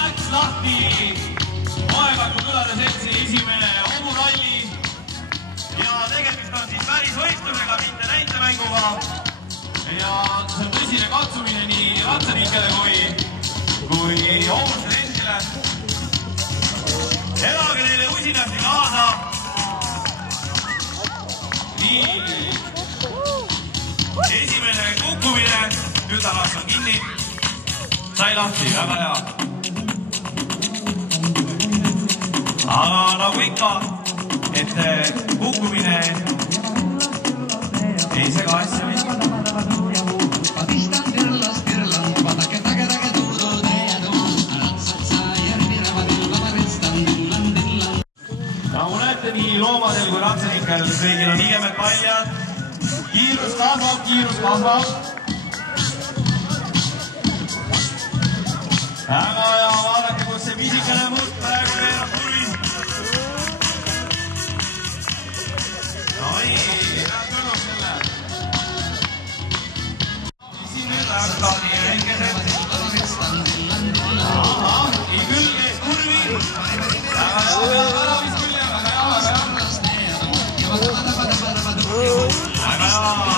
läks lahti Moekaku külade seltsi esimene homuralli ja tegemist on siis päris võistlusega, mitte näitemänguga. Ja see on tõsine katsumine nii ratsaniikele kui homusele endile. Elage neile usinasti kaasa. Nii. Esimene kukkumine, kütaraks on kinni. Sai lahti, väga hea. Aga nagu ikka, et kukkumine ei sega asja mitte. Nagu näete, nii loomadel kui ratsanikel kõigil on igemed paljad. Kiirus kasvab, kiirus kasvab. Väga hea, vaadake, kus see pisikene must praegu veerab kurvis. Noi, näed kõrvab selle. Siin nüüd läheb taani väikesed. Ahah, nii küll, ees kurvi. Väga hea, karavis küll ja väga hea. Väga hea.